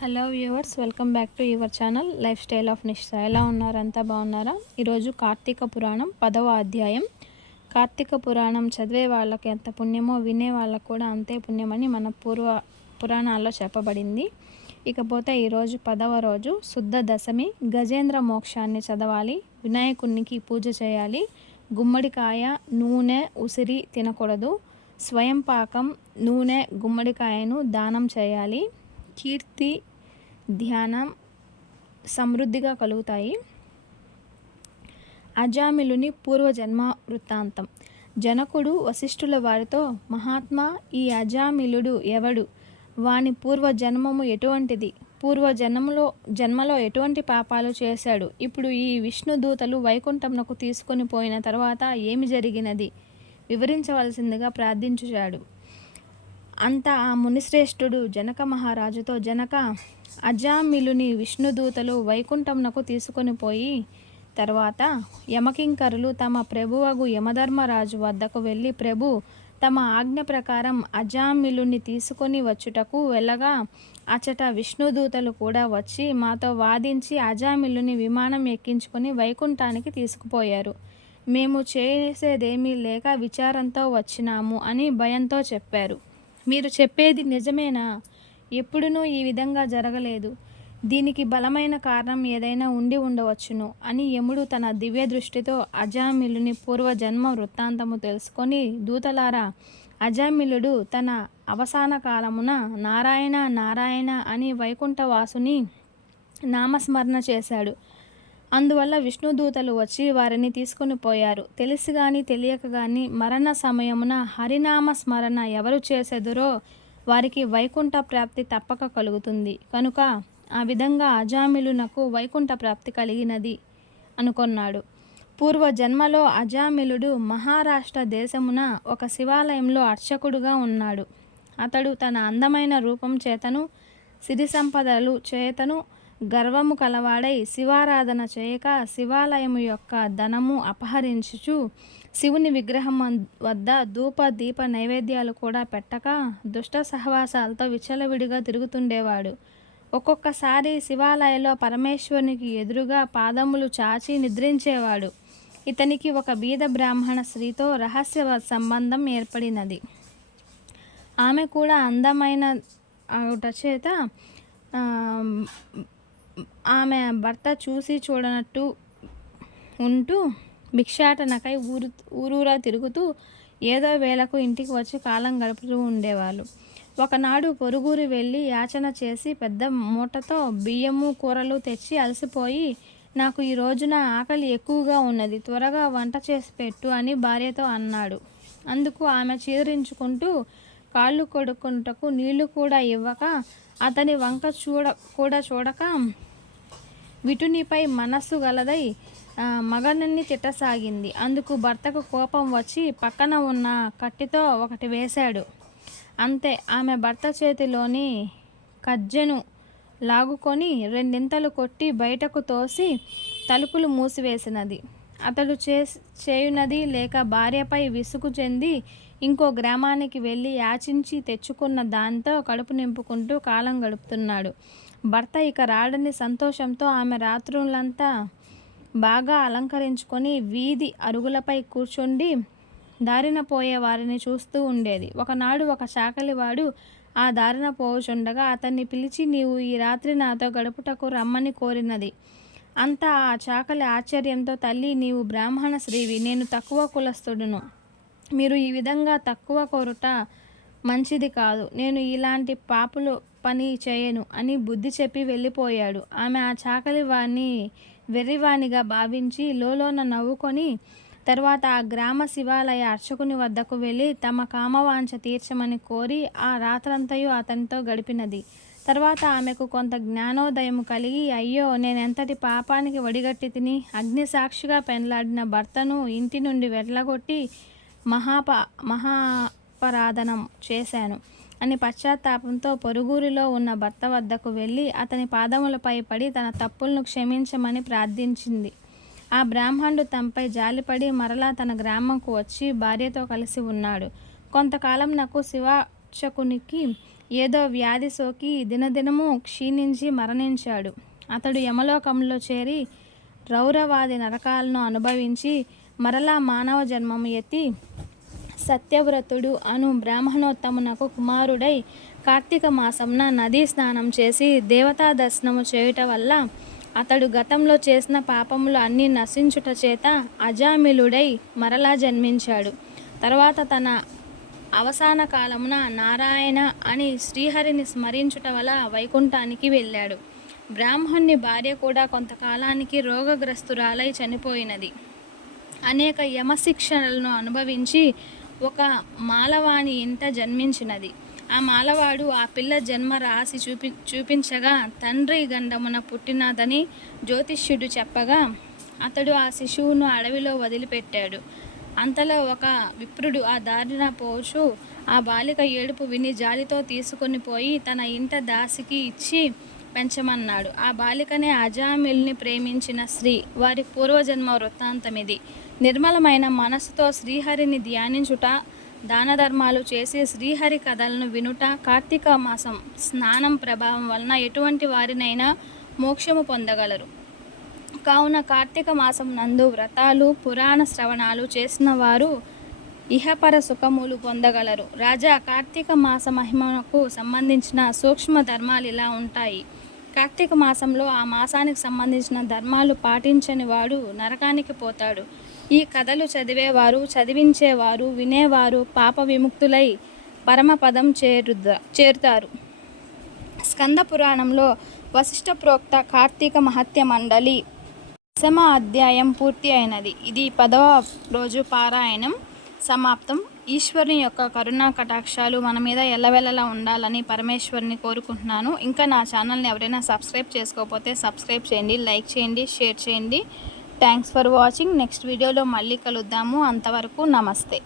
Hello viewers, welcome back to your channel life style of నిష్ఠ. ఎలా ఉన్నారు? అంతా బాగున్నారా? ఈరోజు కార్తీక పురాణం 10వ అధ్యాయం. కార్తీక పురాణం చదివే వాళ్ళకి ఎంత పుణ్యమో వినే వాళ్ళకు కూడా అంతే పుణ్యమని మన పురాణాల్లో చెప్పబడింది. ఇకపోతే ఈరోజు 10వ రోజు శుద్ధ దశమి. గజేంద్ర మోక్షాన్ని చదవాలి, వినాయకునికి పూజ చేయాలి, గుమ్మడికాయ, నూనె, ఉసిరి తినకూడదు, స్వయం పాకం, నూనె, గుమ్మడికాయను దానం చేయాలి. కీర్తి, ధ్యానం సమృద్ధిగా కలుగుతాయి. అజామిలుని పూర్వజన్మ వృత్తాంతం. జనకుడు వశిష్ఠుల వారితో, మహాత్మా, ఈ అజామిలుడు ఎవడు? వాని పూర్వజన్మము ఎటువంటిది? జన్మలో ఎటువంటి పాపాలు చేశాడు? ఇప్పుడు ఈ విష్ణుదూతలు వైకుంఠమునకు తీసుకొని పోయిన తర్వాత ఏమి జరిగినది? వివరించవలసిందిగా ప్రార్థించుచాడు. అంతా ఆ మునిశ్రేష్ఠుడు జనక మహారాజుతో, జనక, అజామిలుని విష్ణుదూతలు వైకుంఠమునకు తీసుకొని పోయి తర్వాత యమకింకరులు తమ ప్రభువగు యమధర్మరాజు వద్దకు వెళ్ళి, ప్రభు, తమ ఆజ్ఞ ప్రకారం అజామిలుని తీసుకొని వచ్చుటకు వెళ్ళగా అచట విష్ణుదూతలు కూడా వచ్చి మాతో వాదించి అజామిలుని విమానం ఎక్కించుకొని వైకుంఠానికి తీసుకుపోయారు. మేము చేసేదేమీ లేక విచారంతో వచ్చినాము అని భయంతో చెప్పారు. మీరు చెప్పేది నిజమేనా? ఎప్పుడునూ ఈ విధంగా జరగలేదు. దీనికి బలమైన కారణం ఏదైనా ఉండి ఉండవచ్చును అని యముడు తన దివ్య దృష్టితో అజామిలుని పూర్వజన్మ వృత్తాంతము తెలుసుకొని, దూతలారా, అజామిలుడు తన అవసాన కాలమున నారాయణ నారాయణ అని వైకుంఠవాసుని నామస్మరణ చేశాడు. అందువల్ల విష్ణుదూతలు వచ్చి వారిని తీసుకొని పోయారు. తెలిసి గాని తెలియక గాని మరణ సమయమున హరినామ స్మరణ ఎవరు చేసెదురో వారికి వైకుంఠ ప్రాప్తి తప్పక కలుగుతుంది. కనుక ఆ విధంగా అజామిలునకు వైకుంఠ ప్రాప్తి కలిగినది అనుకొన్నాడు. పూర్వజన్మలో అజామిలుడు మహారాష్ట్ర దేశమున ఒక శివాలయంలో అర్చకుడుగా ఉన్నాడు. అతడు తన అందమైన రూపం చేతను, సిరి సంపదలు చేతను గర్వము కలవాడై శివారాధన చేయక శివాలయము యొక్క ధనము అపహరించుచు శివుని విగ్రహం వద్ద ధూప దీప నైవేద్యాలు కూడా పెట్టక దుష్ట సహవాసాలతో విచ్చలవిడిగా తిరుగుతుండేవాడు. ఒక్కొక్కసారి శివాలయంలో పరమేశ్వరునికి ఎదురుగా పాదములు చాచి నిద్రించేవాడు. ఇతనికి ఒక బీద బ్రాహ్మణ స్త్రీతో రహస్య సంబంధం ఏర్పడినది. ఆమె కూడా అందమైన ఆగుట చేత ఆమె భర్త చూసి చూడనట్టు ఉంటూ భిక్షాటనకై ఊరూరా తిరుగుతూ ఏదో వేళకు ఇంటికి వచ్చి కాలం గడుపుతూ ఉండేవాళ్ళు. ఒకనాడు పొరుగురు వెళ్ళి యాచన చేసి పెద్ద మూటతో బియ్యము కూరలు తెచ్చి అలసిపోయి, నాకు ఈ రోజున ఆకలి ఎక్కువగా ఉన్నది, త్వరగా వంట చేసి పెట్టు అని భార్యతో అన్నాడు. అందుకు ఆమె చీదరించుకుంటూ కాళ్ళు కడుక్కొనుటకు నీళ్లు కూడా ఇవ్వక అతని వంక చూడక విటునిపై మనస్సు గలదై మగనన్ని తిట్టసాగింది. అందుకు భర్తకు కోపం వచ్చి పక్కన ఉన్న కట్టితో ఒకటి వేశాడు. అంతే, ఆమె భర్త చేతిలోని కజ్జెను లాగుకొని రెండింతలు కొట్టి బయటకు తోసి తలుపులు మూసివేసినది. అతడు చేయునది లేక భార్యపై విసుగు చెంది ఇంకో గ్రామానికి వెళ్ళి యాచించి తెచ్చుకున్న దాంతో కడుపు నింపుకుంటూ కాలం గడుపుతున్నాడు. భర్త ఇక రాడని సంతోషంతో ఆమె రాత్రులంతా బాగా అలంకరించుకొని వీధి అరుగులపై కూర్చుండి దారిన పోయే వారిని చూస్తూ ఉండేది. ఒకనాడు ఒక చాకలివాడు ఆ దారిన పోవుచుండగా అతన్ని పిలిచి, నీవు ఈ రాత్రి నాతో గడుపుటకు రమ్మని కోరినది. అంతా ఆ చాకలి ఆశ్చర్యంతో, తల్లి, నీవు బ్రాహ్మణ స్త్రీవి, నేను తక్కువ కులస్తుడును, మీరు ఈ విధంగా తక్కువ కోరుట మంచిది కాదు, నేను ఇలాంటి పాపులు పని చేయను అని బుద్ధి చెప్పి వెళ్ళిపోయాడు. ఆమె ఆ చాకలి వాణ్ణి వెర్రివాణిగా భావించి లోలోన నవ్వుకొని తర్వాత ఆ గ్రామ శివాలయ అర్చకుని వద్దకు వెళ్ళి తమ కామవాంఛ తీర్చమని కోరి ఆ రాత్రంతయు అతనితో గడిపినది. తర్వాత ఆమెకు కొంత జ్ఞానోదయం కలిగి, అయ్యో, నేనెంతటి పాపానికి వడిగట్టి తిని అగ్నిసాక్షిగా పెండ్లాడిన భర్తను ఇంటి నుండి వెళ్ళగొట్టి మహాపరాధనం చేశాను అని పశ్చాత్తాపంతో పొరుగురిలో ఉన్న భర్త వద్దకు వెళ్ళి అతని పాదములపై పడి తన తప్పులను క్షమించమని ప్రార్థించింది. ఆ బ్రాహ్మణుడు తనపై జాలిపడి మరలా తన గ్రామంకు వచ్చి భార్యతో కలిసి ఉన్నాడు. కొంతకాలం నాకు శివార్చకునికి ఏదో వ్యాధి సోకి దినదినము క్షీణించి మరణించాడు. అతడు యమలోకంలో చేరి రౌరవాది నరకాలను అనుభవించి మరలా మానవ జన్మము ఎత్తి సత్యవ్రతుడు అను బ్రాహ్మణోత్తమునకు కుమారుడై కార్తీక మాసంన నదీ స్నానం చేసి దేవతా దర్శనము చేయుట వల్ల అతడు గతంలో చేసిన పాపములు అన్నీ నశించుట చేత అజామిలుడై మరలా జన్మించాడు. తర్వాత తన అవసాన కాలమున నారాయణ అని శ్రీహరిని స్మరించుట వల్ల వైకుంఠానికి వెళ్ళాడు. బ్రాహ్మణుని భార్య కూడా కొంతకాలానికి రోగగ్రస్తురాలై చనిపోయినది. అనేక యమశిక్షలను అనుభవించి ఒక మాలవాణి ఇంట జన్మించినది. ఆ మాలవాడు ఆ పిల్ల జన్మ రాసి చూపించగా తండ్రి గండమున పుట్టినదని జ్యోతిష్యుడు చెప్పగా అతడు ఆ శిశువును అడవిలో వదిలిపెట్టాడు. అంతలో ఒక విప్రుడు ఆ దారిన పోచు ఆ బాలిక ఏడుపు విని జాలితో తీసుకొని పోయి తన ఇంట దాసికి ఇచ్చి పెంచమన్నాడు. ఆ బాలికనే అజామిల్ని ప్రేమించిన స్త్రీ. వారి పూర్వజన్మ వృత్తాంతమిది. నిర్మలమైన మనసుతో శ్రీహరిని ధ్యానించుట, దాన ధర్మాలు చేసి శ్రీహరి కథలను వినుట, కార్తీక మాసం స్నానం ప్రభావం వలన ఎటువంటి వారినైనా మోక్షము పొందగలరు. కావున కార్తీక మాసం నందు వ్రతాలు పురాణ శ్రవణాలు చేసిన వారు ఇహపర సుఖములు పొందగలరు. రాజా, కార్తీక మాస మహిమకు సంబంధించిన సూక్ష్మ ధర్మాలు ఇలా ఉంటాయి. కార్తీక మాసంలో ఆ మాసానికి సంబంధించిన ధర్మాలు పాటించని వాడు నరకానికి పోతాడు. ఈ కథలు చదివేవారు, చదివించేవారు, వినేవారు పాప విముక్తులై పరమపదం చేరుతారు. స్కంద పురాణంలో వశిష్ఠ ప్రోక్త కార్తీక మహత్య మండలి 10వ అధ్యాయం పూర్తి అయినది. ఇది 10వ రోజు పారాయణం సమాప్తం. ఈశ్వరుని యొక్క కరుణా కటాక్షాలు మన మీద ఎల్లవెల్లలా ఉండాలని పరమేశ్వరుని కోరుకుంటున్నాను. ఇంకా నా ఛానల్ని ఎవరైనా సబ్స్క్రైబ్ చేసుకోకపోతే సబ్స్క్రైబ్ చేయండి, లైక్ చేయండి, షేర్ చేయండి. Thanks for watching. నెక్స్ట్ వీడియోలో మళ్ళీ కలుద్దాము. అంతవరకు నమస్తే.